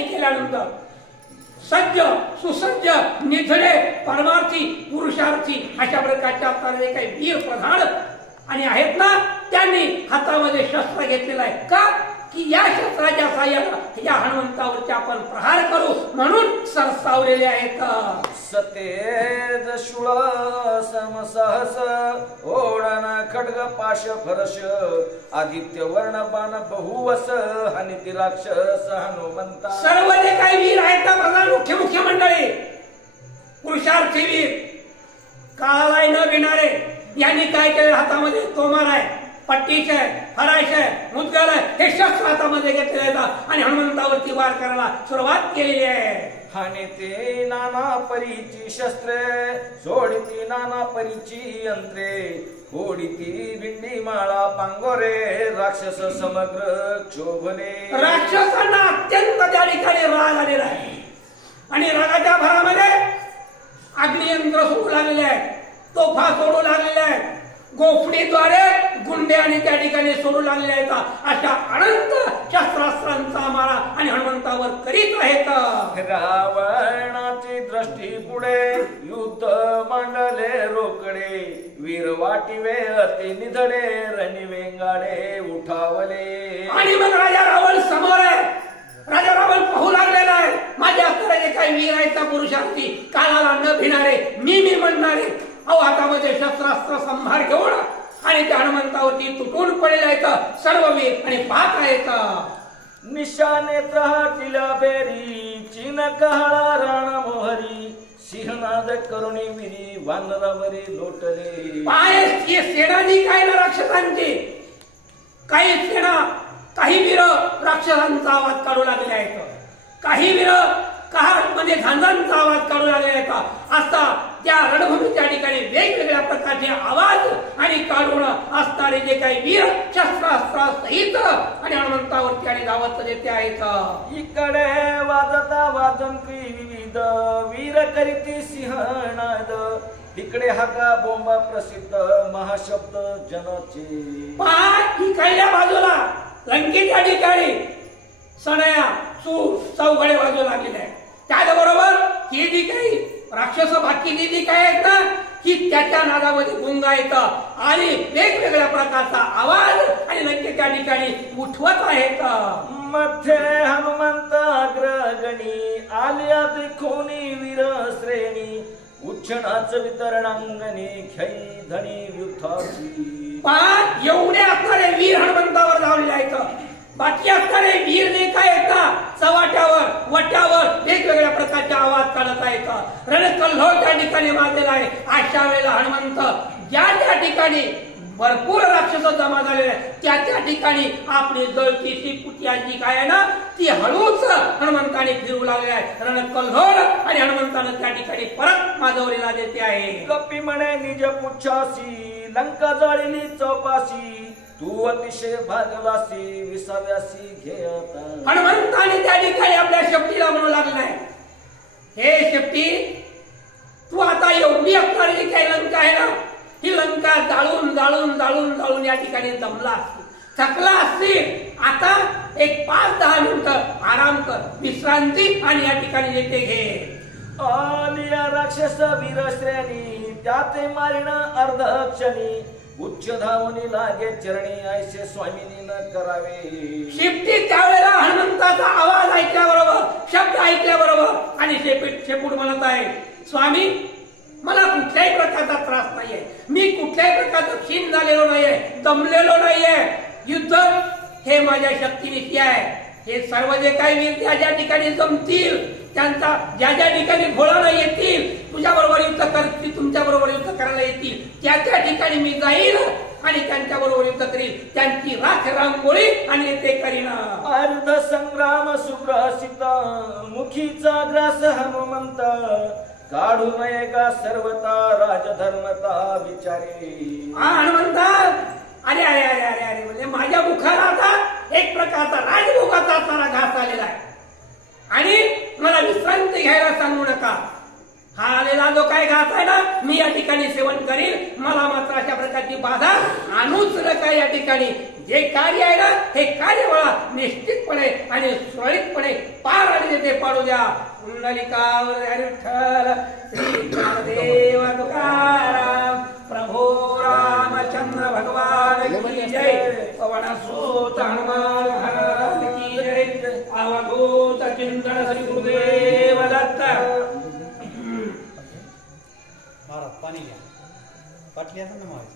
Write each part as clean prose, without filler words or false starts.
त्यांनी केल्यानंतर सज्ज सुसज्ज निधडे परमार्थी पुरुषार्थी अशा प्रकारच्या असणारे काही वीर प्रधान आणि आहेत ना, त्यांनी हातामध्ये शस्त्र घेतलेलं आहे का की या शस्त्राच्या साह्याने या हनुमंतावरती आपण प्रहार करू म्हणून सरसावलेले आहेत. सतेज शूळ समसहस ओढण खड्ग पाश फरश आदित्य वर्ण बाण बहुवस हनिती राक्षस हनुमंता. सर्व जे काही वीर आहेत ना प्रधान मुख्य मंडळी पुरुषार्थी वीर काळाला न भिणारे यांनी काय केलं, हातामध्ये तोमार आहे, पट्टीश आहे, फराश आहे, मुद्गल आहे, हे शस्त्र हातामध्ये घेतलेले आहेत आणि हनुमंतावरती वार करायला सुरुवात केलेली आहे. हानिते नाना परीची शस्त्रे सोडिती नाना परीची यंत्रे फोडिती भिंडी माळा पांगोरे राक्षस समग्र क्षोभले. राक्षसांना अत्यंत त्या ठिकाणी राग आलेला आहे आणि रागाच्या भरामध्ये अग्नियंत्र सोडू लागलेले आहेत, तोफा सोडू लागलेल्या आहेत, गोफणीद्वारे गुंडे आणि त्या ठिकाणी सोडू लागलेले आहेत. अशा अनंत शस्त्रास्त्रांचा मारा आणि हनुमंतावर करीत आहेत. रावणाची दृष्टी पुढे युद्ध मांडले रोकडे वीर वाटिवे अति निधडे रणी वेंगाडे उठावले. आणि मग राजा रावण समोर आहे. राजा रावण पाहू लागलेला आहे माझ्या जे काही वीर आहेत त्या पुरुषार्थी काळाला न भिणारे मी म्हणणारे हातामध्ये शस्त्रास्त्र संभार घेऊन आणि त्या हनुमंतावरती तुटून पडलेले आहेत सर्व वीर आणि पाहत आहेत. निशाने त्राटिल्या बेरी चिन कहाळा राण मोहरी सिंहनाद करुणी विरी वानरावरी लोटले. पाय सेना जी काय ना राक्षसांची काही सेना काही वीर राक्षसांचा आवाज काढू लागले आहेत, काही वीर कहाळ म्हणजे झांजांचा आवाज काढू लागले आहेत. असा त्या रणभूमीच्या ठिकाणी वेगवेगळ्या प्रकारचे आवाज आणि काढून असणारे जे काही वीर शस्त्रास्त्रासहित आणि हनुमंतावरती आणि धावत येते आहेत. इकडे वाजता वाजंत्री विविध वीर करीती सिंहनाद इकडे हाका बोंबा प्रसिद्ध महाशब्द जनाचे. पण इकडल्या बाजूला लंकेच्या ठिकाणी सणया सूर चौघडे वाजू लागलेले आहेत. त्याचबरोबर ही जी काही राक्षस बाकीची जी काय आहेत ना की त्याच्या नादामध्ये गुंगा येतं आणि वेगवेगळ्या प्रकारचा आवाज आणि लंकेच्या ठिकाणी उठवत आहेत. मध्ये हनुमंत अग्रगणी आल्या देखोनी वीर श्रेणी उच्छणाच वितरणांगणी ख्याई धनी युद्धाची. पण एवढे असणारे वीर हनुमंतावर धावलेले आहेत. बाकी असणारे वीर जे काय येतात चव्हाट्यावर वट्यावर वेगवेगळ्या प्रकारचे आवाज काढत आहेत. रणकल्लोळ त्या ठिकाणी माजलेला आहे. अशा वेळेला हनुमंत ज्या ठिकाणी भरपूर राक्षस जमा झालेले आहेत त्या ठिकाणी आपली जळकीची पुटिया जी काय आहे ना ती हळूच हनुमंताने फिरू लागले आहे. रणकल्लोळ आणि हनुमंतानं त्या ठिकाणी परत माजवलेला देते आहे. कपी म्हणे निज पुच्छासी लंका जाळीली चौपाशी तू अतिशय भागलासी विसाव्यासी घे आता. हनुमंताने त्या ठिकाणी आपल्या शेपटीला म्हणू लागलाय, हे शेपटी तू आता एवढी असणारी काही लंका आहे ना ही लंका जाळून जाळून जाळून जाळून या ठिकाणी जमला असती थकला असती. आता एक 5-10 मिनिटं आराम कर, विश्रांती आणि या ठिकाणी येते घे. आलिया राक्षस वीरश्रेणी त्याते मारिण अर्ध क्षणी उच्च धावनी लागे चरणी ऐसे स्वामीनी न करावे. शेपटी त्यावेळेला हनुमंताचा आवाज ऐकल्याबरोबर शब्द ऐकल्याबरोबर आणि शेपूट म्हणत आहे, स्वामी मला कुठल्याही प्रकारचा त्रास नाहीये, मी कुठल्याही प्रकारचा क्षीण झालेलो नाहीये, दमलेलो नाहीये. युद्ध हे माझ्या शक्तीनिशी आहे. हे सर्व जे काही वीर ज्या ठिकाणी जमतील त्यांचा ज्या ठिकाणी घोळाला येतील तुझ्या बरोबर युद्ध करतील तुमच्या बरोबर युद्ध करायला येतील त्या ठिकाणी मी जाईल आणि त्यांच्या बरोबर युद्ध करील, त्यांची राख रांगोळी आणि ते करीन. अर्ध संग्राम सुप्रसिद्ध मुखीचा ग्रास हनुमंत काढू नये का सर्वता राजधर्मता विचारी. हनुमंता अरे अरे अरे अरे अरे म्हणजे माझ्या मुखाला आता एक प्रकारचा राजमुखाचा सारा घास आलेला आहे आणि मला विश्रांती घ्यायला सांगू नका. हा आलेला जो काय घास आहे ना मी या ठिकाणी सेवन करीन, मला मात्र अशा प्रकारची बाधा आणूच नका या ठिकाणी. जे कार्य आहे ना हे कार्य मला निश्चितपणे आणि सुरळीतपणे पार आणि ते पाडू द्या. कुंडलिकावर विठ्ठल श्री ज्ञानदेव तुकाराम प्रभो रामचंद्र भगवान की जय. पवन सूत हनुमान महाराज की जय. अवधूत चिंतन श्री गुरुदेव दत्त. महाराज पाणी घ्या. पाटली असं ना महाराज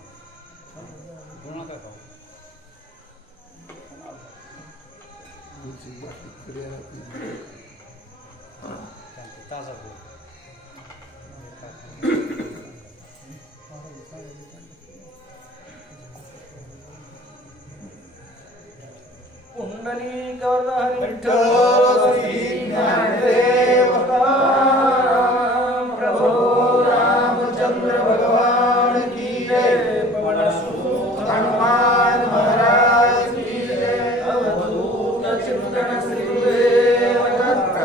घेऊ नका का ताजा कुंडली गौरहरी विठ्ठल श्री ज्ञानदेव प्रभो रामचंद्र भगवान की जय. पवन सूत हनुमान महाराज की जय. अवधूत चिंतन श्री गुरुदेव दत्त.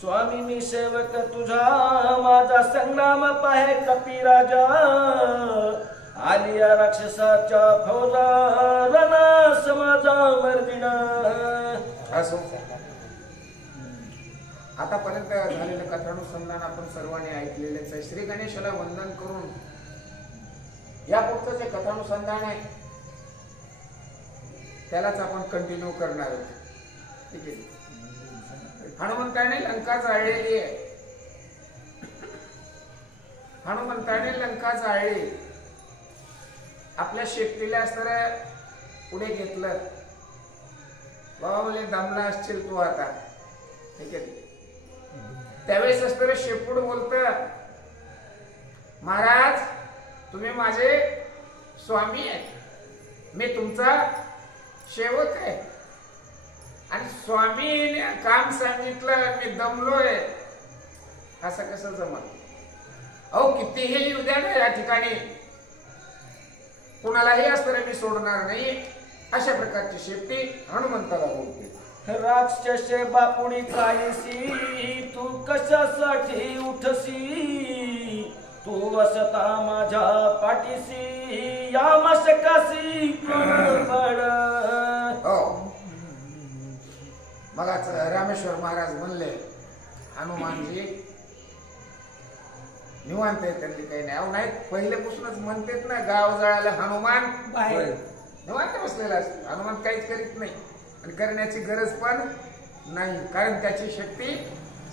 स्वामी मी सेवक तुझा माझा संग्राम पाहे कपिराजा. आलिया राक्षसाच्या फौजा रणा समाजा मर्दिना. असो आतापर्यंत झालेलं कथानुसंधान आपण सर्वांनी ऐकलेलेच आहे. श्री गणेशाला वंदन करून या पुढचं जे कथानुसंधान आहे त्यालाच आपण कंटिन्यू करणार आहोत. ठीक आहे. हनुमंताने लंका जाळलेली आहे. हनुमंताने लंका जाळली. आपल्या शेपटीला असणाऱ्या पुढे घेतलं. बाबा मुले दमला असशील तू आता. ठीक आहे. त्यावेळेस असणारं शेपूट बोलत महाराज तुम्ही माझे स्वामी आहे. मी तुमचा सेवक आहे आणि स्वामीने काम सांगितलं मी दमलोय असं कसं जमत. अहो कितीही येऊ द्या ना या ठिकाणी कुणालाही असणारे मी सोडणार नाही अशा प्रकारची शेपटी हनुमंताला बोलते. राक्षस बापुडी कायसी तू कशासाठी उठसी. तू वसता माझ्या पाठीसी या मशकासी कोण पड. हो मगाच रामेश्वर महाराज म्हणले हनुमानजी निवांत आहे त्यांनी काही नाही. अहो नाही पहिल्यापासूनच म्हणतेत ना गाव जळाला हनुमान बाहेर निवांत बसलेला असतो. हनुमान काहीच करीत नाही आणि करण्याची गरज पण नाही. कारण त्याची शक्ती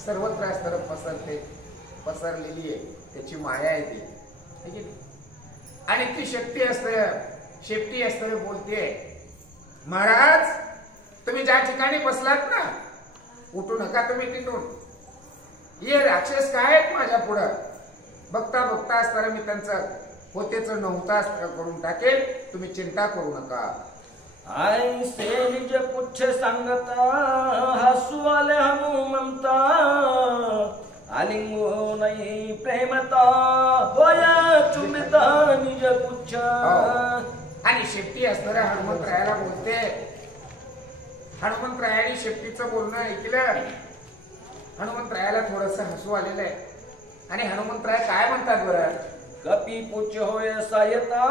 सर्वत्र असताना पसरलेली आहे. त्याची माया आहे ती. ठीक आहे. आणि ती शक्ती शेपटी असताना बोलते महाराज तुम्ही ज्या ठिकाणी बसलात ना उठू नका तुम्ही तिथून. हे राक्षस काय आहेत माझ्या पुढं. बघता बघता असताना मी त्यांचं होतेच नव्हता करून टाकेल. तुम्ही चिंता करू नका. आई से निज पुच्छ सांगता हसू आले हनुमंता. आलिंगो नाही प्रेमता होया चुंबिता निज पुच्छ. आणि शेपटी असणाऱ्या हनुमंतरायाला बोलते. हनुमंतरायाने शेपटीचं बोलणं ऐकलं. हनुमंतरायाला थोडस हसू आलेलं आहे. आणि हनुमंतराय काय म्हणतात बरं. कपी पुच्छ होय सायता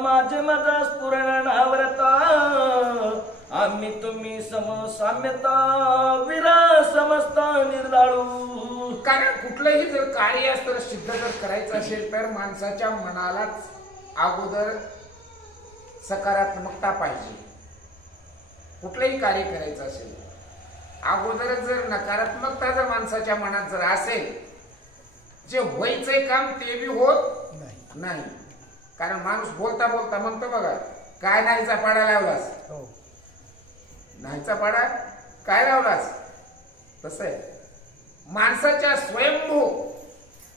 माझे माझा स्फुरण नावरता. आम्ही तुम्ही समसाम्यता विरा समजता निर्दाळू. कारण कुठलंही जर कार्य असतं सिद्ध जर करायचं असेल तर माणसाच्या मनालाच अगोदर सकारात्मकता पाहिजे. कुठलंही कार्य करायचं असेल अगोदर जर नकारात्मकता जर माणसाच्या मनात जर असेल जे व्हायचंय काम ते बी होत नाही. कारण माणूस बोलता बोलता म्हणतो बघा काय नाहीचा पाडा लावलास. नाहीचा पाडा काय लावलास. तसं आहे माणसाच्या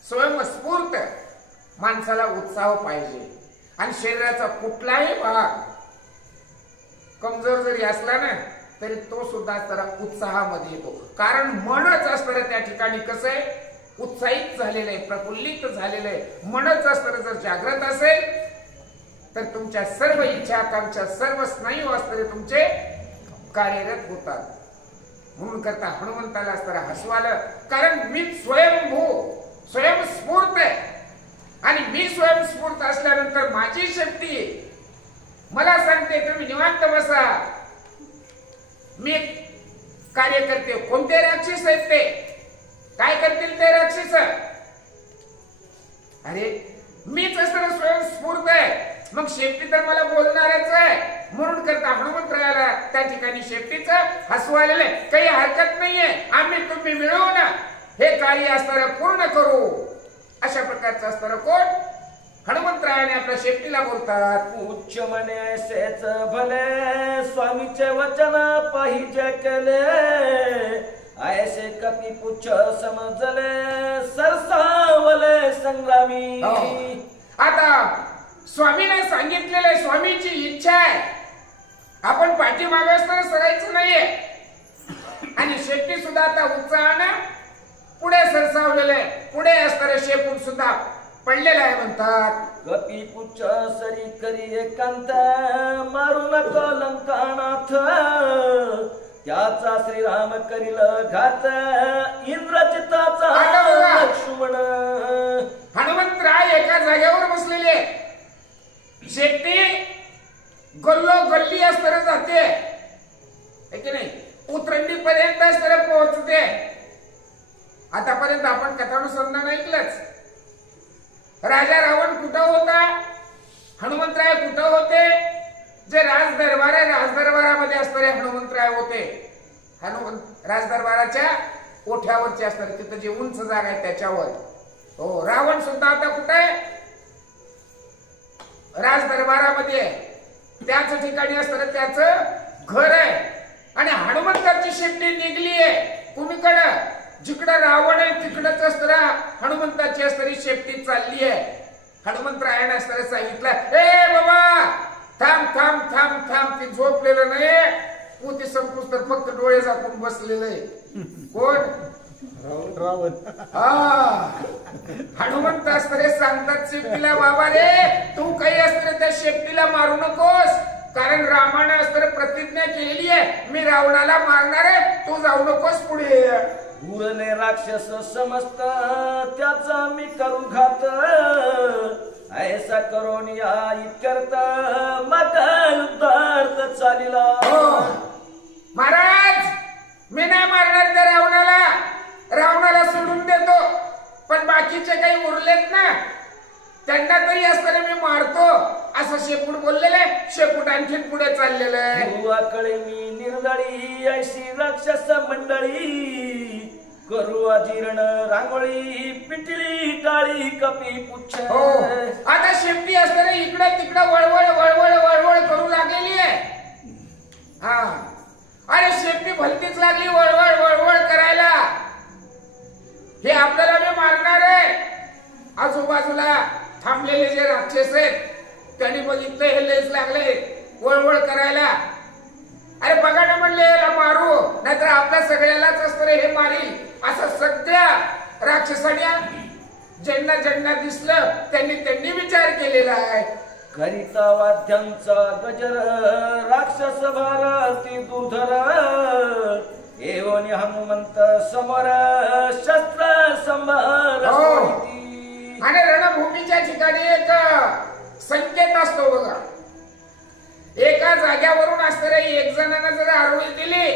स्वयंस्फूर्त माणसाला उत्साह पाहिजे. आणि शरीराचा कुठलाही भाग कमजोर जरी असला ना तरी तो सुद्धा जरा उत्साहामध्ये येतो. कारण मनच असतं त्या ठिकाणी कसं आहे उत्साहित झालेलं आहे प्रफुल्लित झालेलं आहे. मनच असतं जर जागृत असेल तर तुमच्या सर्व इच्छा आकांक्षा सर्व स्नायू असणारे तुमचे कार्यरत होतात. म्हणून करता हनुमंताला असताना हसू आलं. कारण मी स्वयंस्फूर्त आहे आणि मी स्वयंस्फूर्त असल्यानंतर माझी शक्ती मला सांगते तुम्ही निवांत बसा. मी कार्य करते. कोणते राक्षस आहेत ते? काय करतील ते राक्षस? अरे मीच असताना स्वयंस्फूर्त आहे. मग शेपटी तर मला बोलणारच आहे. म्हणून करता हनुमंतरायाला त्या ठिकाणी शेपटीचं हसू आलेलं आहे. काही हरकत नाहीये. आम्ही तुम्ही मिळून हे कार्य असताना पूर्ण करू. अशा प्रकारचं असताना कोण? हनुमंतरायाने आपल्या शेपटीला बोलतात. उच्च म्हणे ऐसेच भले स्वामीचे वचन पाहिजे केले ऐसे कपी पुच्छ समजले सरसावले संग्रामी. आता स्वामीने सांगितलेले स्वामीची इच्छा आहे. आपण पाठीमागे असताना सरायचं नाहीये. आणि शेपटी सुद्धा आता उत्साहानं पुढे सरसावलेले पुढे असणारे शेपूट सुद्धा पडलेलं आहे म्हणतात. गपी पुच्छ सरी करी एकांत मारू नको लंकानाथ त्याचा श्रीराम करील घात इंद्रचिताचा लक्ष्मण. हनुमंतराय एका जागेवर बसलेले. शेपटी गल्लो गल्ली असताना जाते की नाही, उतरंडी पर्यंत असताना पोहोचते. आतापर्यंत आपण कथानुसंधान ऐकलंच. राजा रावण कुठं होता? हनुमंतराय कुठं होते? जे राजदरबार आहे राजदरबारामध्ये असणारे हनुमंतराय होते. राजदरबाराच्या ओठ्यावरचे असणारे तिथं जे उंच जागा आहे त्याच्यावर. हो, रावण सुद्धा आता कुठे आहे? राजदरबारामध्ये. त्याच ठिकाणी असणारं त्याचं घर आहे. आणि हनुमंताची शेपटी निघली आहे कुणीकडं? जिकडं रावण आहे तिकडच असणारा हनुमंताची असणारी शेपटी चालली आहे. हनुमंतरायाने असणारे सांगितलं, ए बाबा थांब थांब थांब थांब. ती झोपलेलं नाही. पोती संपूस तर फक्त डोळे झाकून बसलेलं आहे. कोण? रावण. हनुमंत असणारे सांगतात शेपटीला, बाबा रे तू काही असणारे त्या शेपटीला मारू नकोस. कारण रामाने असणारे प्रतिज्ञा केलेली आहे, मी रावणाला मारणार आहे. तू जाऊ नकोस पुढे. उरले राक्षस समस्त त्याचा मी करून घात ऐसा करून या इतकर्त माता युद्धार्थ चालिला. महाराज मी नाही मारणार त्या रावणाला. रावणाला सोडून देतो. पण बाकीचे काही उरलेत ना त्यांना तरी असताना मी मारतो असं शेपूट बोललेलं आहे. शेपूट आणखीन पुढे चाललेलं आहे. आकडे मी निर्दळी ऐशी राक्षस मंडळी करू अजीर्ण रांगोळी पिटली काळी कपी पुच्छ. हो, आता शेपटी असताना इकडं तिकडं वळवळ वळवळ वळवळ करू लागलेली आहे. हा, अरे शेपटी भलतीच लागली वळवळ वळवळ करायला. हे आपल्याला मी मारणार आहे. आजूबाजूला थांबलेले जे राक्षस आहेत त्यांनी बघितलं हे लेस लागले वळवळ करायला. अरे बघा ना म्हणले याला मारू नाहीतर आपल्या सगळ्यालाच असतं रे हे मारी. असं सगळ्या राक्षसांनी ज्यांना ज्यांना दिसलं त्यांनी विचार केलेला आहे. करिता वाद्यांचा गजर राक्षस भारती दुर्धर एवनी हनुमंत समोर शस्त्र संभार. आणि रणभूमीच्या ठिकाणी एक संकेत असतो बघा. एका जाग्यावरून असणाऱ्या एक जणांना जर आरोळी दिली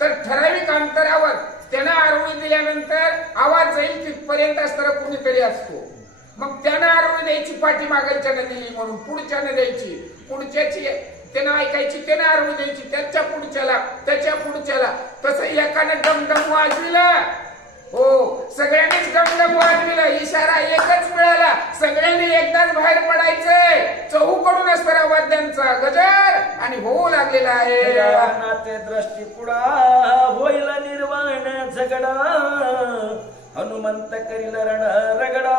तर ठराविक अंतरावर त्यानं आरोळी दिल्यानंतर आवाज जाईल तिथपर्यंत असणारा कुणीतरी असतो. मग त्यानं आरोळी द्यायची पाठीमागच्यानं दिली म्हणून पुढच्यानं द्यायची. पुढच्याची त्यानं ऐकायची त्यानं आरोळी द्यायची. त्याच्या पुढच्याला तसं एकाने डमडम वाजविलं. हो, सगळ्यांनीच डमडम वाजविलं. इशारा एकच मिळाला. सगळ्यांनी एकदाच बाहेर पडायचंय. चहूकडून असणारा वाद्यांचा गजर आणि होऊ लागलेला आहे. नाते दृष्टी पुढा होईल निर्वाण झगडा हनुमंत करील रण रगडा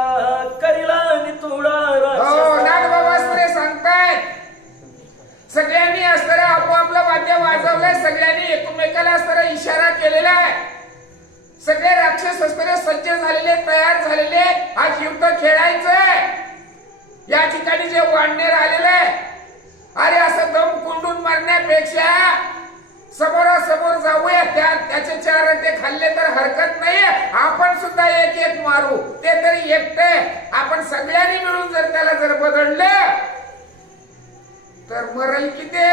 करीला नितुडा. नागबाबा असणारे सांगतायत सगळ्यांनी असणारा आपोआपलं वाद्य वाजवलंय. सगळ्यांनी एकमेकाला असणारा इशारा केलेला आहे. सगळे राक्षस असणारे सज्ज झालेले तयार झालेले. आज युद्ध खेळायचंय. या ठिकाणी जे वाढणेर आलेलं आहे, अरे असं दम कुंडून मारण्यापेक्षा समोरासमोर जाऊया. त्याचे चार अंडे खाल्ले तर हरकत नाही. आपण सुद्धा एक एक मारू. ते तरी एकटे आपण सगळ्यांनी मिळून जर त्याला बदललं तर मरल किती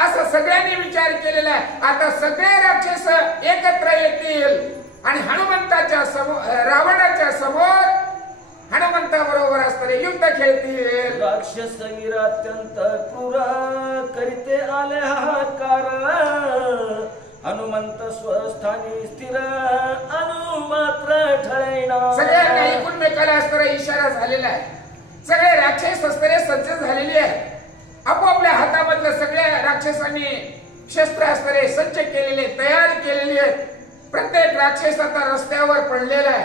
असं सगळ्यांनी विचार केलेला आहे. आता सगळे राक्षस एकत्र येतील आणि हनुमंताच्या समोर, रावणाच्या समोर हनुमंताबरोबर असणारे युद्ध खेळतील. राक्षस वीर अत्यंत क्रूर करीते आले हाहाकार, हनुमंत स्वस्थानी स्थिर अनुमात्र ठरेना. सगळ्यांना एकमेकाला असणारा इशारा झालेला आहे. सगळे राक्षस अस्त्रे सज्ज झालेली आहेत. आपोआपल्या हातामधल्या सगळ्या राक्षसांनी शस्त्र अस्त्रे सज्ज केलेले, तयार केलेली आहेत. प्रत्येक राक्षस आता रस्त्यावर पडलेला आहे.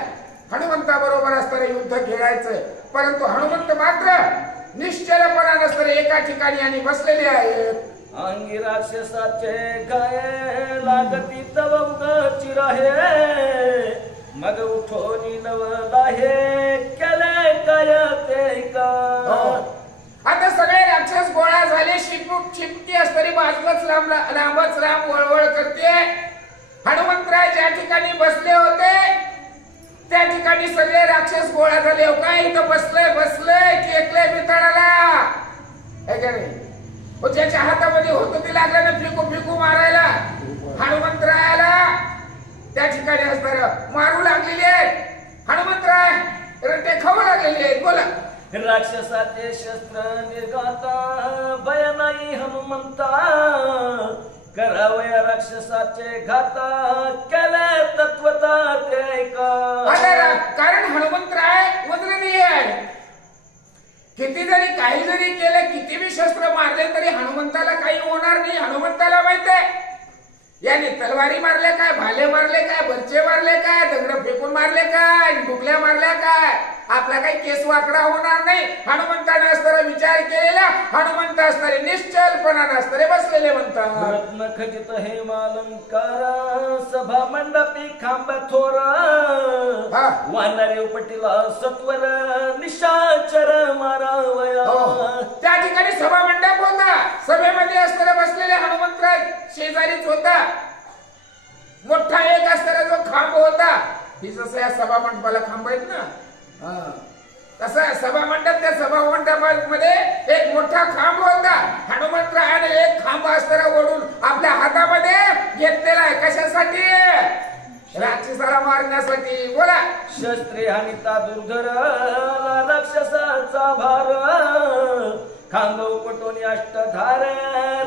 हनुमंताबरोबर असणारे युद्ध खेळायचं, परंतु हनुमंत मात्र निश्चलपणा नसणारे एका ठिकाणी आणि बसलेले आहेत. अंगी राक्षसाचे गाय लागती तव चिराहे, मग उठोनी नव लाहे केले काय ते का. आता सगळे राक्षस गोळा झाले. शिपकी असणारी बाजूच लांबच लांब वळवळ करते. हनुमंतराय ज्या ठिकाणी बसले होते त्या ठिकाणी सगळे राक्षस गोळा झाले. काय इथं बसलंय की एकलंय बिताडाला, ज्याच्या हातामध्ये होतं ते लागलं फिकू मारायला. हनुमंतरायाला त्या ठिकाणी असणार मारू लागलेले आहेत. हनुमंतराय रट्टे खाऊ लागलेले आहेत. बोला. राक्षसाचे शस्त्र निर्घाता भय नाही हनुमंता, करावया राक्षसाचे घाता केले तत्वता ते ऐका. कारण हनुमंतराय वज्रदेही आहे. किती जरी काही जरी केलं, किती बी शस्त्र मारले तरी हनुमंताला काही होणार नाही. हनुमंताला माहित आहे याने तलवारी मारल्या काय, भाले मारले काय, बर्चे मारले काय, दगड फेकून मारले काय, डुकल्या मारल्या काय, आपला काही केस वाकडा होणार नाही. हनुमंताने असणारा विचार केलेला, हनुमंत असणारे निश्चलपणाने असणारे बसलेले म्हणतात. रत्न खचित हे मालंकार सभा मंडपी खांब थोर, वानरे उपटीला सत्वर निशाचर मारावया. त्या ठिकाणी सभा मंडप होता. सभेमध्ये असणारे बसलेले हनुमंतराय शेजारीच होता. मोठा एक असणारा जो खांब होता, ही जसं या सभा मंडपाला खांब आहेत ना, तसा सभा मंडप, त्या सभा मंडपामध्ये एक मोठा खांब होता. हनुमंतरायाने एक खांब असणारा ओढून आपल्या हातामध्ये घेतलेला आहे. कशासाठी? राक्षसाला मारण्यासाठी. बोला. शस्त्रे हानिता दुर्धर राक्षसाचा भार, खांब उपटोनी अष्टधार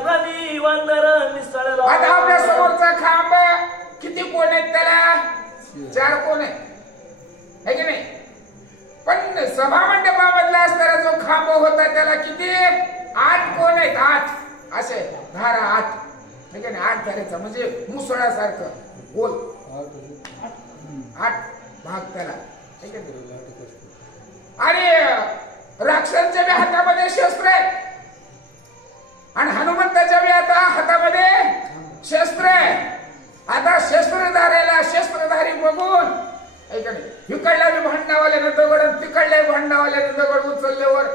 रवी वानर मिसळला. आता आपल्या समोरचा खांब किती कोण आहेत? त्याला 4 कोण आहे की नाही? पण सभा मंडपामधला असणारा जो खांब होता त्याला किती? 8 कोण आहेत. 8 असे धारा 8 ठीक आहे ना. 8 धारेचा म्हणजे मुसळासारखं गोल 8 भाग त्याला ठीक आहे. आणि राक्षसांच्या बी हातामध्ये शस्त्र आहे आणि हनुमंताच्या बी आता हातामध्ये शस्त्र आहे. आता शस्त्रधारी बघून इकडल्या बी भांडणावाल्यानं दगड, तिकडल्या भांडणावाल्यानं दगड उचलल्यावर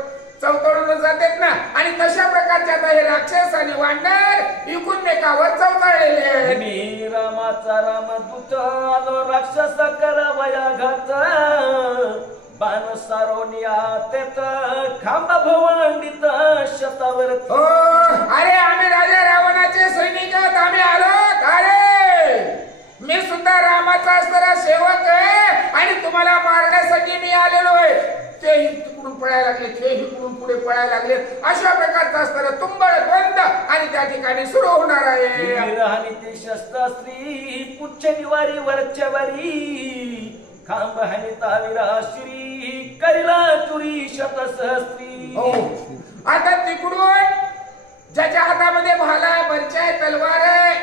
चवतळून जातात ना. आणि तशा प्रकारचे आता हे राक्षस आणि वानर एकमेकावर चवताळलेले. मी रामाचा रामदूत आलो राक्षस करावया घात, बाण सारोनिया तेत खांब भवंडित शतावर. अरे आम्ही राजा रावणाचे सैनिक आहोत. आम्ही आलो. अरे मी सुद्धा रामाचा असणारा सेवक आहे आणि तुम्हाला मारण्यासाठी मी आलेलो आहे. तेही तिकडून पळायला लागले, तेही इकडून पुढे पळायला लागले. अशा प्रकारचा असणारा तुंबळ द्वंद आणि त्या ठिकाणी सुरू होणार आहे. आणि ते शस्त्रास्त्री पुच्छ निवारी वरच्यावारी, खांब हानिता विराश्री करिला चुरी शतसहस्त्री. आता तिकडून ज्याच्या हातामध्ये भाला आहे, बर्चा आहे, तलवार आहे,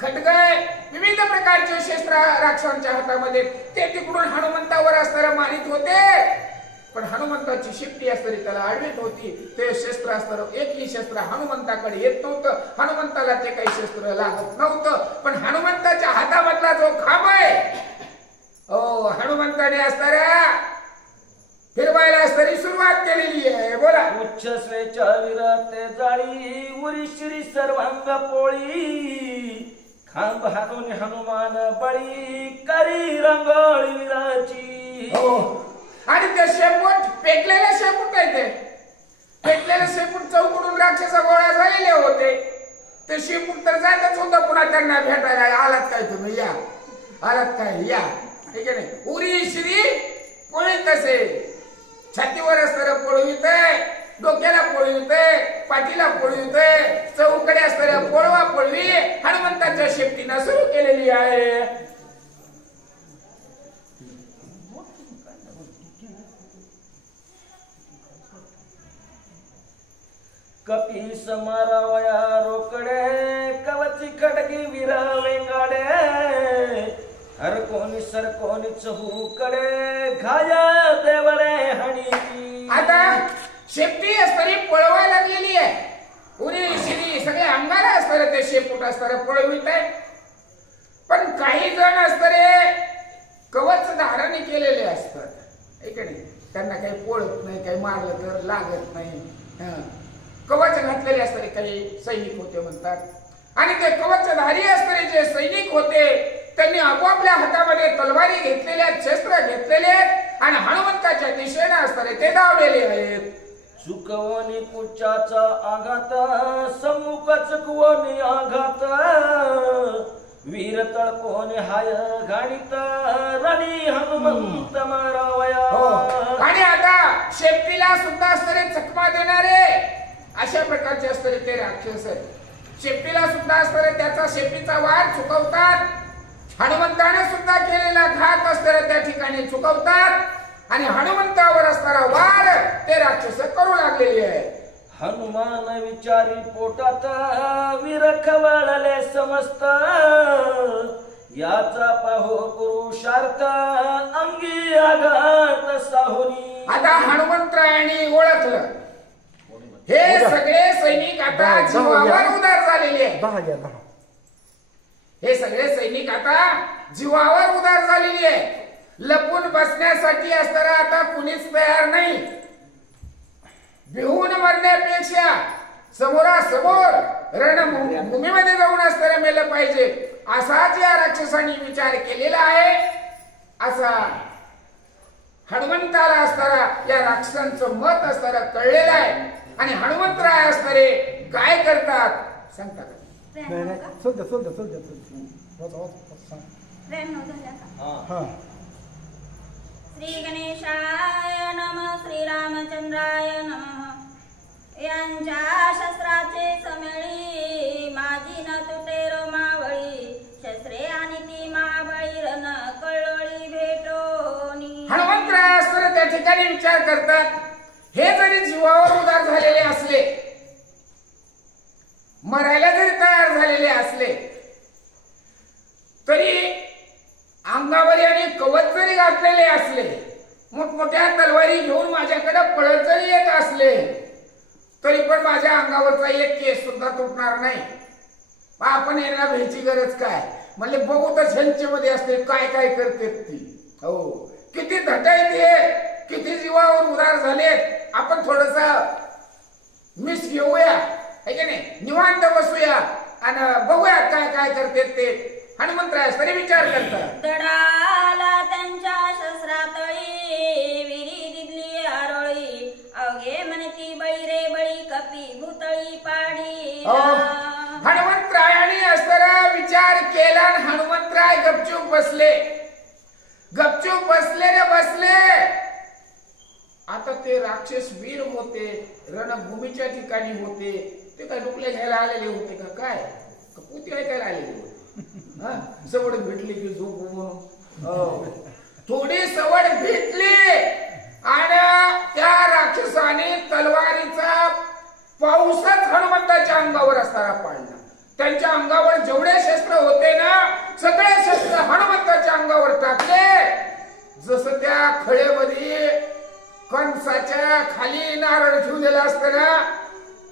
खड्ग आहे, विविध प्रकारचे शस्त्र राक्षसांच्या हातामध्ये, ते तिकडून हनुमंतावर असणारा मारित होते. पण हनुमंताची शिफ्टी असणारी त्याला आडवीत होती. ते शस्त्र असणारं एकही शस्त्र हनुमंताकडे येत नव्हतं. हनुमंताला ते काही शस्त्र लागत नव्हतं. पण हनुमंताच्या हातामधला जो खांब आहे, हनुमंताने असणाऱ्या फिरवायला असणारी सुरुवात केलेली आहे. बोला. उच्च स्वेच्या विरते जाळी उरी श्री सर्वांग पोळी, खांब हाणून हनुमान बळी करी रंगोळी विराची. आणि ते शेपूट पेटलेले शेपूट आहे ते. पेटलेले शेपूट चौकडून राक्षस गोळा झालेले होते. ते शेपूट तर जातच होतं पुन्हा त्यांना भेटायला. आलात काय तुम्ही, या. आलात काय, या. ठीक आहे नाही. उरी श्री पळीत असे, छातीवर असताना पळवितय, डोक्याला पळवितय, पाठीला पळवितय, चौकडे असताना पळवा पळवी हनुमंताच्या शेपटीनं सुरू केलेली आहे. कपी समारावया रोकडे, कवची खडगी वीर वेंगाडे, हर कोणी सर कोणी चहूकडे, घाया देवळे हणी. आता शेपटी असताना पळवा लागलेली आहे. उरी शिरी सगळे अंगाला असताना ते शेपूट असताना पळवित आहे. पण काही जण असताना कवच धारण केलेले असतात. नाही, त्यांना काही पळत नाही, काही मारलं तर लागत नाही. कवच घातलेले असणारे काही सैनिक होते म्हणतात. आणि ते कवचधारी असणारे जे सैनिक होते त्यांनी आपापल्या हातामध्ये तलवारी घेतलेल्या, शस्त्र घेतलेले आणि हनुमंताच्या दिशेने असणारे ते धावलेले आहेत. चुकवणी पुढच्याचा आघात, सम्मुख चुकवणी आघात, वीर तळकोणी हाय गाणित, रणी हनुमंत मारावया. आणि आता शेपटीला सुद्धा असणारे चकमा देणारे अशा प्रकारचे असणारे ते राक्षस आहेत. शेपटीला सुद्धा असणारे त्याचा शेपटीचा वार चुकवतात. हनुमंताने सुद्धा केलेला घात असणारे त्या ठिकाणी चुकवतात आणि हनुमंतावर असणारा वार ते राक्षस करू लागलेले आहे. हनुमान विचारी पोटात, वीर खवळले समस्त, याचा पाहो पुरुषार्थ, अंगी आघात साहुनी. आता हनुमंतरायांनी ओळखलं हे सगळे सैनिक आता जीवावर उदार झालेले आहेत. हे सगळे सैनिक आता जीवावर उदार झालेली आहे. लपून बसण्यासाठी असताना आता कुणीच तयार नाही. भिवून मरण्यापेक्षा समोरासमोर रणभूमीमध्ये जाऊन असताना मेलं पाहिजे असाच या राक्षसांनी विचार केलेला आहे. असा हनुमंताला असताना या राक्षसांचं मत असताना कळलेलं आहे. आणि हनुमंतराय असणारे काय करतात सांगतात. श्री गणेशाय नमः, श्री रामचंद्राय नमः. यांच्या शस्त्राचे समेळी, माझी न तुटे रोमावळी, शस्त्रे आणि ती मावळी, रण कळोळी भेटोनी. हनुमंतराय असताना त्या ठिकाणी विचार करतात हे जरी जीवावर उदार झालेले असले, मरायला जरी तयार झालेले असले, तरी अंगावर आणि कवच जरी घातलेले असले, मोठमोठ्या तलवारी घेऊन माझ्याकडे पळत जरी येत असले, तरी पण माझ्या अंगावरचा एक केस सुद्धा तुटणार नाही. आपण यांना भ्यायची गरज काय. म्हणजे बघू तर ह्यांच्यामध्ये असते काय काय करते ती. हो, किती धटायते, किती जीवावर उदार झालेत. आपण थोडस मिस घेऊया, है की नाही, निवांत बसूया आणि बघूया काय काय करते ते. हनुमंतराय तरी विचार करतात. दडाला त्यांच्या शस्त्रातळी, विरी दिदली आरोळी, अवघे म्हणती बळी रे बळी, कपी भूतळी पाडी. हनुमंतरायाने असताना विचार केला. हनुमंतराय गपचूप बसले. गपचूप बसले रे बसले. आता ते राक्षस वीर होते, रणभूमीच्या ठिकाणी होते. ते काय डुकले घ्यायला आलेले होते का काय, पोती ऐकायला आलेले होते. सवड भेटली की झोपू म्हणून थोडी सवड भेटली आणि त्या राक्षसाने तलवारीचा पाऊसच हनुमंताच्या अंगावर असताना पाडला. त्यांच्या अंगावर जेवढे शस्त्र होते ना, सगळे शस्त्र हनुमंताच्या अंगावर टाकले. जसं त्या खळेमध्ये कंसाच्या खाली नारळ ठेवलेला असताना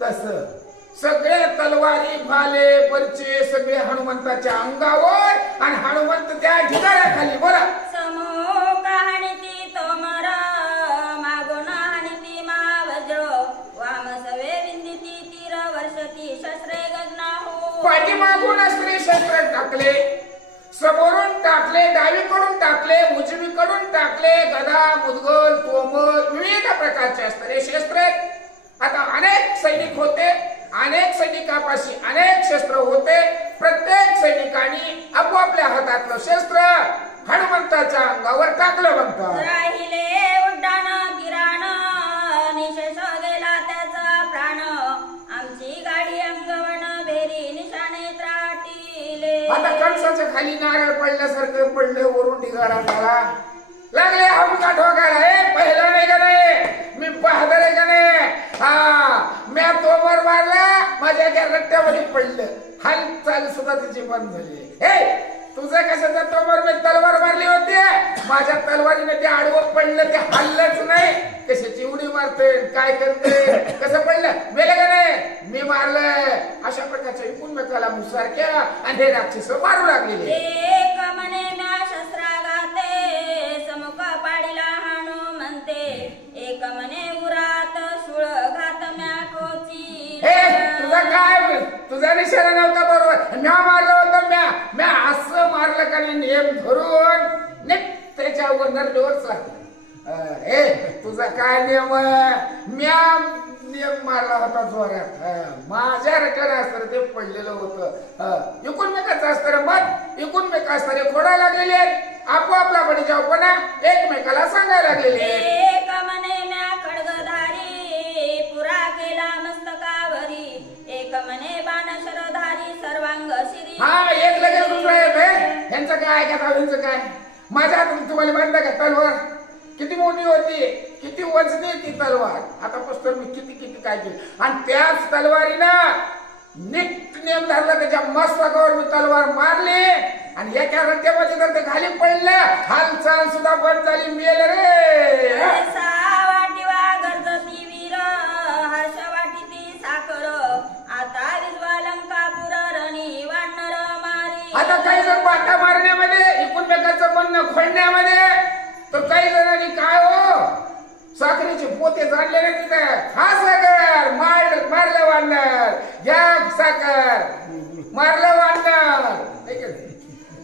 तसं सगळे तलवारी, भाले, परचे सगळे हनुमंताच्या अंगावर आणि हनुमंत त्या ढिगाऱ्याखाली. बोला. समोर हाणीती तोमर, मागून हाणीती महावज्र, वाम सवे विंदिती तीर वर्षती, शस्त्रे गगनाहू. पाठीमागून असणारे शस्त्र टाकले, समोरून टाकले, डावीकडून टाकले, उजवीकडून टाकले. गदा, मुदगल, तोमर, विविध प्रकारचे असणारे शस्त्र आता अनेक सैनिक होते, अनेक सैनिकापाशी अनेक शस्त्र होते. प्रत्येक सैनिकांनी आपापल्या हातातलं शस्त्र हनुमंताच्या अंगावर टाकलं. म्हणतात राहिले उड्डाण किराण निशेष गेला त्याचा प्राण आमची गाडी अंगवण भेरी निशाणे त्राटिले. आता कणसाच्या खाली नारळ पडल्यासारखं पडलं, वरून ढिगारा झाला. लागले हमका ठोकायला. हे पहिला नाही का नाही, मी बहादर आहे का नाही. हा म्या तोमर मारला, माझ्या त्या रट्ट्यामध्ये पडलं. हालचाल सुद्धा तिची बंद झाली. हे तुझं कशाचा तोमर, मी तलवार मारली होती, माझ्या तलवारीने ते आडवं पडलं, ते हल्लच नाही. कशाची उडी मारते, काय करते, कसं पडलं, मेलं का नाही, मी मारलं. अशा प्रकारच्या एकूणमेकाला मुसारख्या आणि हे राक्षस मारू लागलेले. एक म्हणे म्या शस्त्रागाते समुख पाडीला हाणू म्हणते. एक म्हणे उरात सुळ घात म्या खोची. हे तुझा काय, तुझा निशाणा नव्हता बरोबर, म्या मारलं होतं. म्या असं मारलं का नाही, नेम धरून त्याच्यावर नरडीवर. हे तुझा काय नियम, म्या नियम मारला होता जोरात. माझ्या रट्याला असतं ते पडलेलं होतं. एकूणमेकाचं असतं मत, एकूणमेका असणारे खोडा लागलेले आहेत. आपोआपला बडीजावपणा एकमेकाला सांगायला लागलेले आहेत. एक म्हणे म्या खड्गधारी पुरा केला मस्तकावरी. एक म्हणे बाणशरधारी सर्वांग शिरी. हा एक लगेच दुसरा येत. ह्यांचं काय ऐकत, ह्यांचं काय. माझ्या हातात तुम्हाला बांधलं का तलवार, किती मोठी होती, किती वजनी ती तलवार. आता पुस्तक मी किती किती काय केलं, आणि त्याच तलवारीनं नीट नेम धरला, त्याच्या मस्तकावर मी तलवार मारली, आणि एका रट्ट्यामध्ये जर ते खाली पडलं, हालचाल सुद्धा बंद झाली, मेल रे. वाटिवा गरजती वीर हर्ष वाटिती साखर. आता विजवा लंकापुर रणी वानर मारी. आता काही जण बाटा मारण्यामध्ये, एकूणमेकाचं म्हणणं खोडण्यामध्ये, तर काही जणांनी काय हो साखरेचे पोते जाणलेले तिथे. हा साखर मारलं वाढणार, घ्या साखर मारलं वाढणार.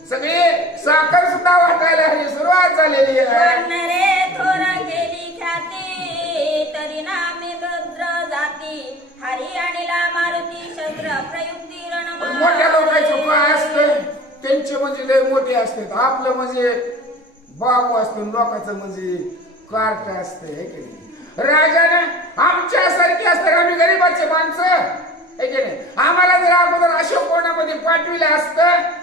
सगळी साखर सुद्धा वाटायला हवी, सुरुवात झालेली आहे. रे थोर गेली ख्याती तरी नामी भद्र जाती. हरी आणिला मारुती शस्त्र प्रयुक्ती रण. मोठ्या लोकांचं काय असतं, त्यांचे म्हणजे लय मोठे असतात. आपलं म्हणजे बाबू असतं, लोकांचं म्हणजे कार्ट असतं. राजानं आमच्यासारखी असतात, आम्ही गरीबाचे माणसं आहे की नाही. आम्हाला जर अगोदर अशोक कोणामध्ये पाठविलं असतं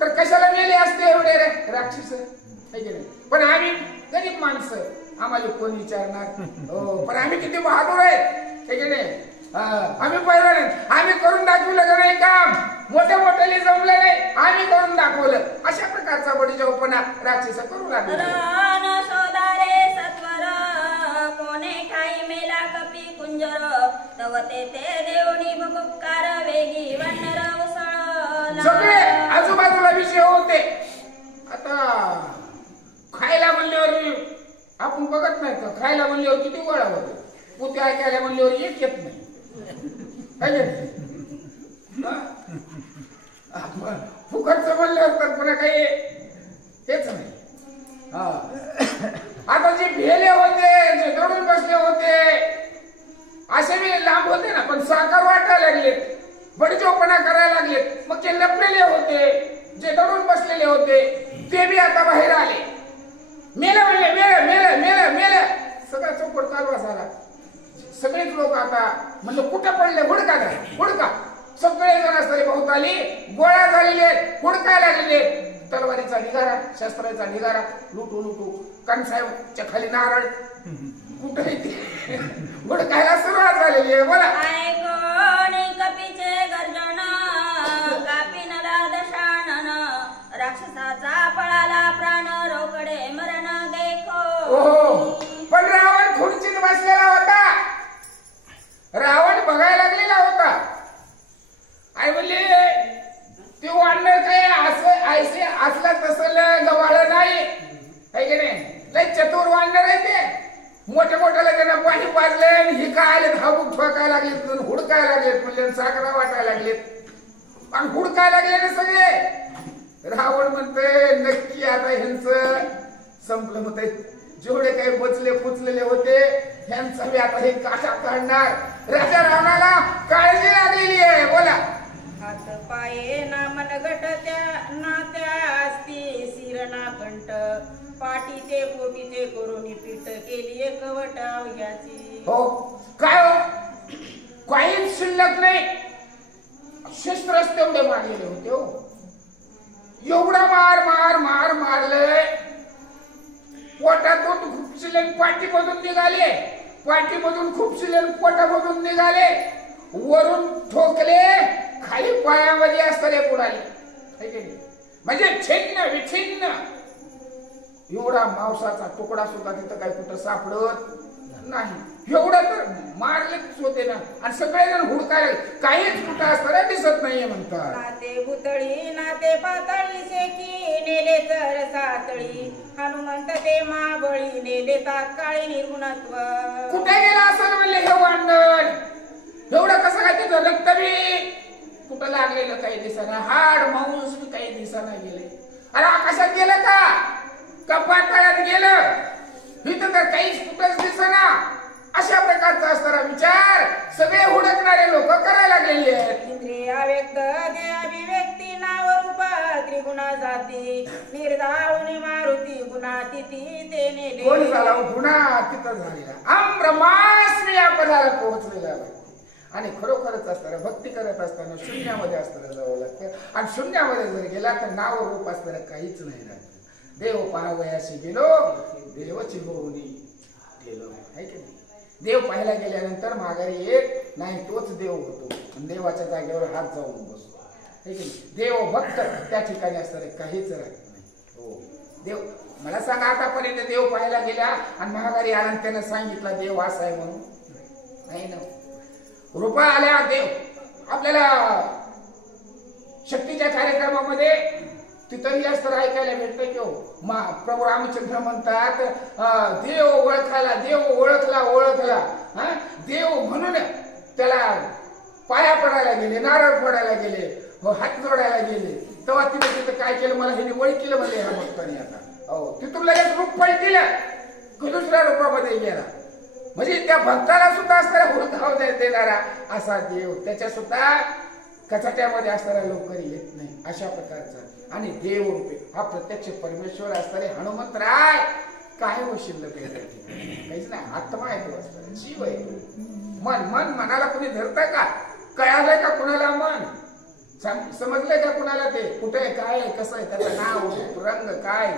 तर कशाला मेले असते एवढे राक्षस आहे की नाही. पण आम्ही गरीब माणसं, आम्हाला कोण विचारणार. हो पण आम्ही किती बहादूर आहेत आहे की नाही. आम्ही पहिलं नाही, आम्ही करून दाखवलं का नाही काम, मोठ्या मोठ्याने जमलं नाही, आम्ही करून दाखवलं. अशा प्रकारचा बडीजाऊपणा राक्षस करू लागला. सत्वर कोणे ठाई मेला कपी कुंजर. तव ते देवणी भुकार वेगी वनर उसळ. सगळे आजूबाजूला विषय होते. आता खायला म्हणल्यावर आपण बघत नाही का, खायला म्हणल्यावर किती गोळा होते. पुते ऐकायला म्हणल्यावर एक येत नाही. फुकटचं म्हणल्यावर तर पुन्हा काही हेच नाही. आता जे भेले होते, जे दडून बसले होते, असे बी लांब होते ना, पण साखर वाटायला लागलेत, बडीजोपणा करायला लागलेत. मग ते लपलेले होते, जे दडून बसलेले होते, ते बी आता बाहेर आले. मेलं म्हणले, मेलं मेलं मेलं मेलं, सगळा चौपट कालवा झाला. सगळेच लोक आता म्हणलं कुठं पडले, हुडका नाही, हुडका. सगळे जण असणारे भोवताली गोळा झालेले, हुडकाय लागलेले. तलवारीचा ढिगारा, शस्त्राचा ढिगारा, लुटू लुटू. कणसाहेबच्या खाली नारळ, कुठे ते हुडकायला सुरुवात झालेली आहे. बोला. कपीचे गर्जन कापिनला दशानन. राक्षसाचा पळाला प्राण रोकडे मरण देखो. पण रावण खुर्चीत बसलेला होता. रावण बघायला लागलेला होता. आई म्हणले ते वाढणार काय, असं ऐसे असला तसं गवाळ नाही आहे की नाही. लय चतुर वाढणार आहे ते. मोठ्या मोठ्याला त्यांना पाणी पाजले, ही काय आले, धाबूक ठोकायला लागलेत, हुडकायला लागलेत, म्हणजे साखरा वाटायला लागलेत आणि हुडकायला लागले ना सगळे. रावण म्हणते नक्की आता ह्यांचं संपलं. मग जेवढे काही बचले पुचलेले होते त्यांचा बी आता हे काटा काढणार. राजा रावणाला काळजी लागलेली आहे. बोला. हात पाये ना मनगट त्या नात्यास्ती शिर ना कंठ पाठीचे पोटीचे करून पीठ केली कवट अवघ्याची. हो काय हो काहीच शिल्लक नाही. शस्त्रच तेवढे मारलेले होते. हो एवढा मार मार मार मारले. पोटातून खूप शिलेन पाठीमधून निघाले. पाठीमधून खूप शिलेन पोटामधून निघाले. वरून ठोकले खाली पायामध्ये असताना बुडाले. म्हणजे छिन्न विछिन्न एवढा मांसाचा तुकडा सुद्धा तिथं काही कुठं सापडत नाही. एवढं तर मारलेच होते ना. आणि सगळेजण हुडकायला काहीच कुठं असताना दिसत नाहीये म्हणतात. नाते भुतळी नाते पातळी शेकी नेले तर सातळी हनुमंत ते माबळी नेले तात्काळी निर्गुणत्व. कुठे गेला असं म्हणले हे वांडण. एवढं कसं काय त्याचं रक्त बी कुठं लागलेलं काही दिसना. हाड मांस बी काही दिसना गेले. अरे आकाशात गेलं का पाताळात गेलं. इथं तर काहीच कुठंच दिसना. अशा प्रकारचा असणारा विचार सगळे हुडकणारे लोक करायला लागलेले आहेत. इंद्रिया व्यक्त दे अभिव्यक्ती नाव रूप त्रिगुणा जाती निर्दाळुनी मारुती गुणातिथी ते नेले. कोण झाला गुन्हा तिथं झालेला आम्रमास्मी या पदाला पोहोचलेला आहे. आणि खरोखरच असताना भक्ती करत असताना शून्यामध्ये असताना जावं लागतं. आणि शून्यामध्ये जर गेला तर नाव रूप असताना काहीच नाही राहत. देव पाहावयाशी गेलो देवची होऊनी गेलो. आहे की नाही. देव पाहायला गेल्यानंतर माघारी येत नाही तोच देव होतो. देवाच्या जागेवर हात जाऊन बसतो. आहे की नाही. देव भक्त त्या ठिकाणी असताना काहीच राहत नाही. हो देव मला सांगा आतापर्यंत देव पाहायला गेला आणि माघारी आला त्यानं सांगितलं देव असा आहे म्हणून. नाही ना. रूपा आल्या देव आपल्याला शक्तीच्या कार्यक्रमामध्ये तिथंही असतं ऐकायला भेटतं की प्रभू रामचंद्र म्हणतात देव ओळखाला देव ओळखला देव म्हणून त्याला पाया पडायला गेले नारळ फोडायला गेले हात जोडायला गेले. तेव्हा तिथं काय केलं मला हे ओळखलं म्हणजे ह्या भक्तांनी आता. हो तिथून लगेच रूप पळतील दुसऱ्या रूपामध्ये गेला. म्हणजे त्या भक्ताला सुद्धा असणारा हुडकाव देणारा असा देव त्याच्या सुद्धा कचाट्यामध्ये असणारा लवकर येत नाही. अशा प्रकारचा आणि देव रूपे हा प्रत्यक्ष परमेश्वर असणारे हनुमंतराय काय हो शिल्लक काहीच नाही. आत्मा आहे तो असणारा जीव आहे. मन मन मनाला कुणी धरतं का. कळालंय का कुणाला मन समजलंय का कुणाला ते कुठे काय कसं आहे त्याचं नाव रूप रंग काय.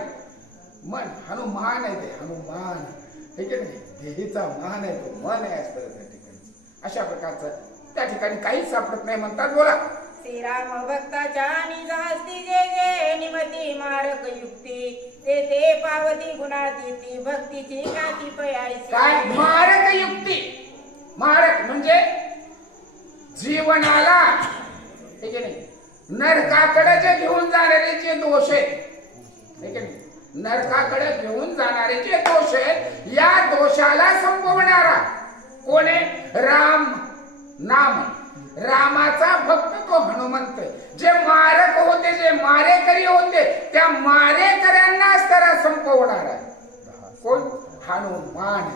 मन हनुमान आहे ते हनुमान. हे की नाही देहीचा मान आहे तो मन आहे असतं त्या ठिकाणी. अशा प्रकारचं त्या ठिकाणी काहीच सापडत नाही म्हणतात. बोला. श्रीराम भक्ताच्या निज हस्ती जे जे निमती मारक युक्ती ते ते पावती गुणातीती भक्तीची काती पयायसी. काय मारक युक्ती. मारक म्हणजे जीवनाला हे की नाही नरकाकडे जे घेऊन जाणारे जे दोष आहेत हे की नाही नरकाकडे घेऊन जाणारे जे दोष आहेत या दोषाला संपवणारा कोण आहे. राम नाम रामाचा भक्त तो हनुमंत. जे मारक होते जे मारेकरी होते त्या मारेकऱ्यांना असताना संपवणारा कोण हनुमान.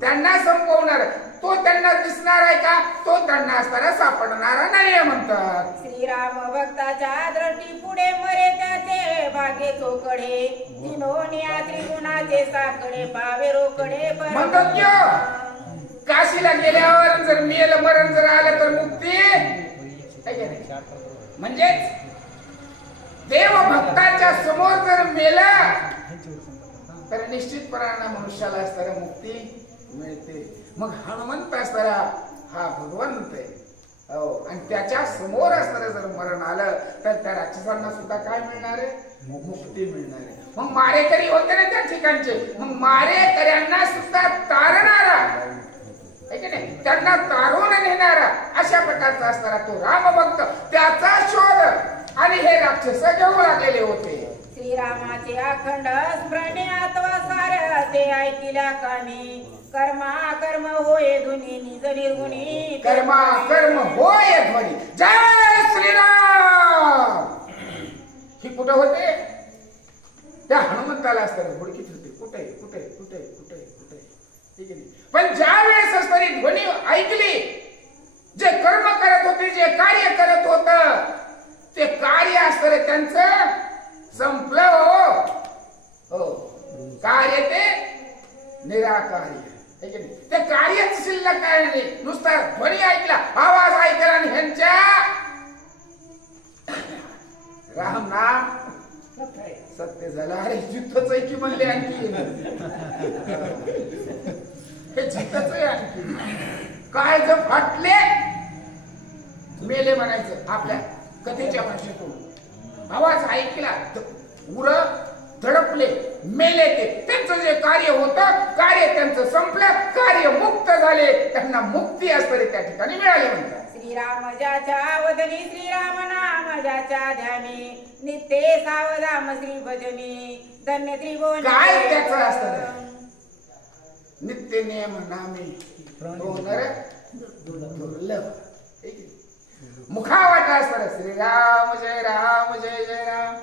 त्यांना संपवणार तो त्यांना दिसणार आहे का तो त्यांना असताना सापडणारा नाही म्हणतात. श्रीराम भक्ताच्या दृष्टी पुढे मरे त्याचे भागे चोकडे दिनोनी त्रिगुणाचे साकडे पावे रोकडे म्हणतात काशीला गेल्यावर जर मेल मरण जर आलं तर मुक्ती म्हणजेच देव भक्ताच्या समोर जर मेला तर निश्चितपणाने मनुष्याला असताना मुक्ती मिळते. मग हनुमंत असताना हा भगवंत आहे. हो आणि त्याच्या समोर असताना जर मरण आलं तर त्या राक्षसांना सुद्धा काय मिळणार आहे मुक्ती मिळणार आहे. मग मारेकरी होते ना त्या ठिकाणचे मग मारेकऱ्यांना सुद्धा तारणारा त्यांना तारून नेणारा अशा प्रकारचा असणारा तो रामभक्त त्याचा शोध आणि हे राक्षस घेऊ लागलेले होते. श्रीरामाचे अखंड स्मरणे अथवा साऱ्या ते ऐकिल्या कानी कर्मा कर्म होय धुनी निज निर्गुणी कर्मा कर्म होय ध्वनी. जय श्रीराम. ही कुठं होते त्या हनुमंताला असताना ओळखीत होते. त्यांचं संपलं हो. हो, कार्य ते निराकार्य. ते कार्यच शिल्लक काय नाही. नुसता ध्वनी ऐकला, आवाज ऐकला आणि ह्यांच्या राम नाम सत्य झालं. अरे जिथंच आहे की म्हणले आणखी हे जिथंच आहे आणखी काय जर फाटले मेले म्हणायचं आपल्या कथेच्या भाषेतून. आवाज ऐकला उर धडपले मेले. ते त्यांचं जे कार्य होतं कार्य त्यांचं संपलं. कार्य मुक्त झाले. त्यांना मुक्ती असते त्या ठिकाणी मिळाली म्हणतात. श्रीराम ज्याच्या वदनी श्रीराम नाम ज्याच्या ध्यानी नित्य सावधाम श्री भजनी धन्य त्रिभुवन. काय त्याचं असतं नित्य नियम नामे दुर्लभ. मुखावाटा असतात श्रीराम जय राम जय जय राम.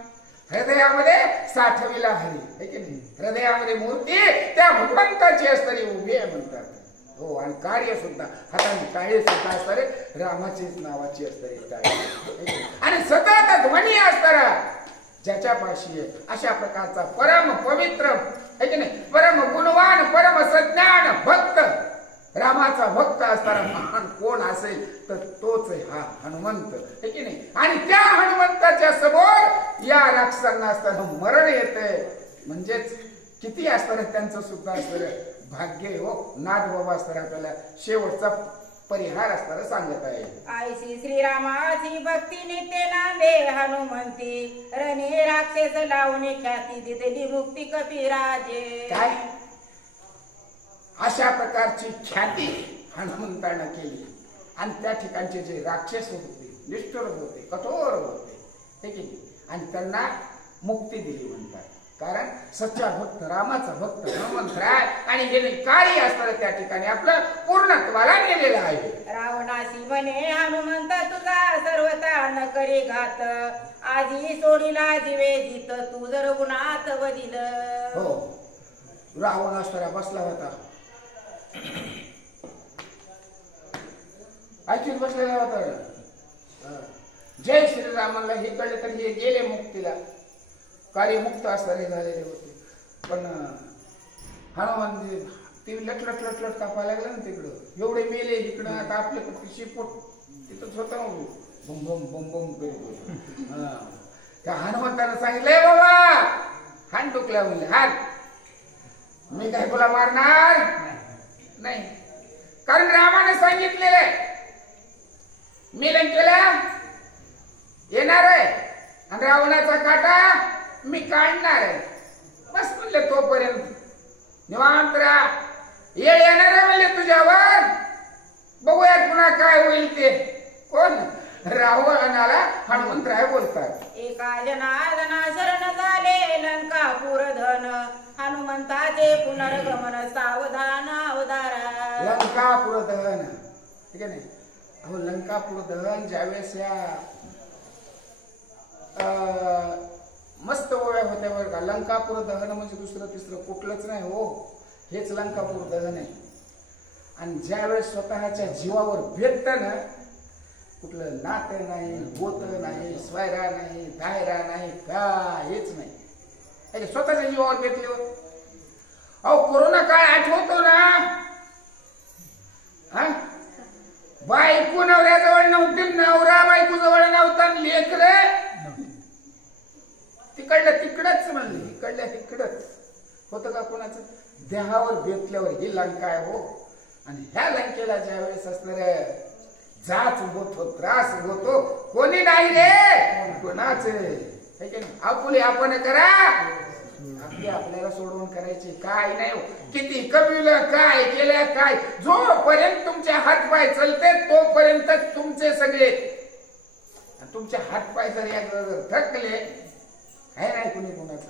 हृदयामध्ये साठविला हरी आहे की नाही. हृदयामध्ये मूर्ती त्या भगवंताची असणारी उभी आहे म्हणतात. हो, आणि कार्य सुद्धा हाताने टाळे सुद्धा असतात रामाचीच नावाची असणारी टाळे. आणि सतत ध्वनी असतात ज्याच्यापाशी आहे अशा प्रकारचा परम पवित्र आहे की नाही, परम गुणवान परम सज्ञान भक्त रामाचा भक्त असणारा महान कोण असेल तर तोच आहे हा हनुमंत आहे की नाही. आणि त्या हनुमंताच्या समोर या राक्षसांना असताना मरण येते. म्हणजेच किती असताना त्यांचं सुद्धा असतं भाग्य हो. नाथ बाबा असताना आपल्याला शेवटचा परिहार असताना सांगत आहे. आईशी श्रीरामाची भक्ती नित्य नांदे हनुमंती रणे राक्षस लावून ख्याती दिलेली मुक्ती कपिराजे. काय अशा प्रकारची ख्याती हनुमंतानं केली. आणि त्या ठिकाणचे जे राक्षस होते निष्ठुर होते कठोर होते हे की आणि त्यांना मुक्ती दिली म्हणतात. कारण सच्चा भक्त रामाचा भक्त हनुमंतराय आणि हे कार्य असताना त्या ठिकाणी आपलं पूर्णत्वाला नेलेलं आहे. रावणाशी म्हणे हनुमंत तुझा सर्वता न करे घात आजी सोडीला जीवे जित तू जर गुणात वदिल. हो, रावण असताना बसला होता ऐकून बसलेला होता. जय श्रीरामाला हे कळले तर हे गेले मुक्तीला. कार्यमुक्त असणारे झालेले होते. पण हनुमान ते लटलट लटलट कापायला लागलं ना तिकडं. एवढे मेले इकडं. आता आपल्या शिपूट तिथंच होतं बम बम बम बम करीत. त्या हनुमंतानं सांगितलंय बाबा हान टुकल्या म्हणले हात मी काय तुला मारणार नाही. कारण रामाने सांगितलेलं आहे मी लंकेला येणार आहे आणि रावणाचा काटा मी काढणार आहे. बस म्हणले तोपर्यंत निवांत राहा. येळ येणार आहे म्हणले तुझ्यावर. बघूया पुन्हा काय होईल ते. कोण रावणाला हनुमंतराय बोलतात. एका जनार्दना शरण झाले लंकापूर धन हनुमंताचे पुनर्गमन सावधान अवधारा. लंकापूर दहन ठीक आहे नाही. अहो लंकापूर दहन ज्यावेळेस या मस्त ओव्या होत्या बरं का. लंकापूर दहन म्हणजे दुसरं तिसरं कुठलंच नाही हो. हेच लंकापूर दहन आहे. आणि ज्यावेळेस स्वतःच्या जीवावर भेटत ना कुठलं नातं नाही गोत नाही स्वयरा नाही दायरा नाही काहीच नाही. स्वतःच्या जीवावर भेटले. अहो कोरोना काळ आठवतो ना. हा बायको नवऱ्याजवळ नव्हती नवरा बायको जवळ नव्हता. लेकरे तिकडलं तिकडच म्हणले इकडल्या तिकडच होतं का कोणाचं. देहावर बेतल्यावर ही लंका आहे हो. आणि ह्या लंकेला ज्या वेळेस असणाऱ्या जाच होतो त्रास होतो कोणी नाही रे कोणाच आपुले आपण करा. आपली आपल्याला सोडवून करायची काय नाही. किती कमीलं काय केलं काय जोपर्यंत तुमचे हात पाय चलते तोपर्यंत तुमचे सगळे. तुमचे हात पाय जर जर थकले काय नाही कुणी कुणाचं.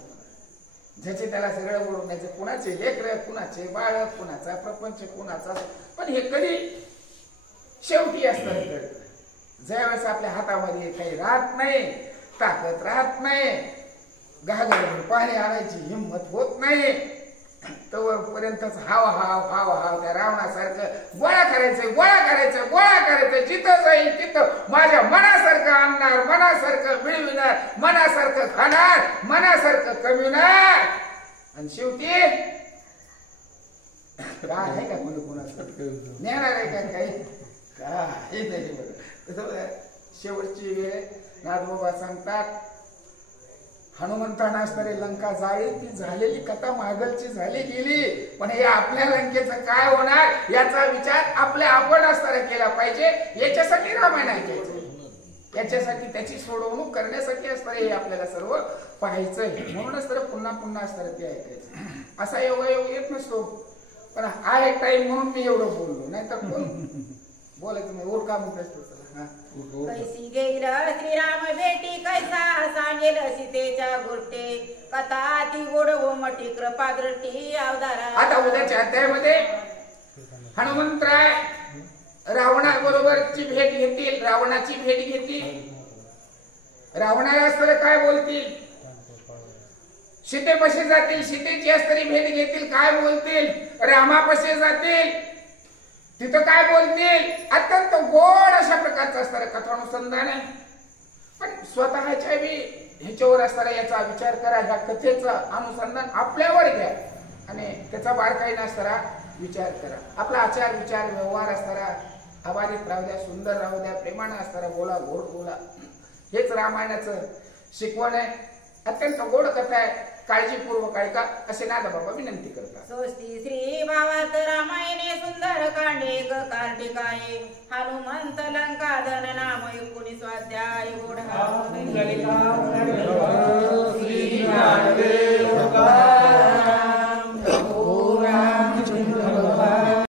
ज्याचे त्याला सगळं बोलवण्याचे कुणाचे लेकर कुणाचे बाळ कुणाचा प्रपंच कुणाचा. पण हे कधी शेवटी असतं. ज्यावेळेस आपल्या हातामध्ये काही राहत नाही ताकद राहत नाही घागरभर पाणी आणायची हिंमत होत नाही तोपर्यंतच हाव हाव हाव हाव त्या रावणासारखं गोळा करायचं गोळा करायचं गोळा करायचं. जिथं जाईल तिथं माझ्या मनासारखं आणणार मनासारखं मिळविणार, मनासारखं खाणार, मनासारखं कमविणार. आणि शेवटी काय आहे का कोणाचं नेणार आहे का काही काय नाही बघ. शेवटची वेळ नाथबाबा सांगतात, हनुमंताना तरी लंका जाईल, ती झालेली कथा मागलची झाली गेली, पण हे आपल्या लंकेचं काय होणार याचा विचार आपल्या आपण असताना केला पाहिजे. याच्यासाठी रामायण ऐकायचं, याच्यासाठी त्याची सोडवणूक करण्यासाठी असताना हे आपल्याला सर्व पाहायचंय. म्हणूनच तर पुन्हा पुन्हा असताना ते ऐकायचं. असा योगायोग येत नसतो, पण हा एक टाइम म्हणून मी एवढं बोललो, नाही तर कोण बोलायचं नाही. ओळखा म्हणत कैसी गेल श्रीराम भेटी, कैसा सांगेल सीतेच्या गोष्टी, कथा ती गोड व मठी कृपा दृष्टी अवतारा. आता उद्याच्या अध्यायामध्ये हनुमंतराय रावणाबरोबरची भेट घेतील, रावणाची भेट घेतील. रावणाला असताना काय बोलतील, सीतेपाशी जातील, सीतेची असताना भेट घेतील, काय बोलतील, रामापाशी जातील, तिथं काय बोलतील. अत्यंत गोड अशा प्रकारचं असणारं कथानुसंधान आहे. पण स्वतःच्या बी ह्याच्यावर असणारा याचा विचार करा, ह्या कथेचं अनुसंधान आपल्यावर घ्या आणि त्याचा बारकाईने असणारा विचार करा. आपला आचार विचार व्यवहार असणारा अबाधित राहू द्या, सुंदर राहू द्या, प्रेमानं असणारा बोला, गोड बोला. हेच रामायणाचं शिकवण आहे. अत्यंत गोड कथा आहे, काळजीपूर्वक ऐका असे नाथबाबा विनंती करतात. स्वस्ती श्री भावात रामायणे सुंदर कांडे ग कार्तिकाये, हनुमंत लंका धन नाम 19 अध्याय गोढा.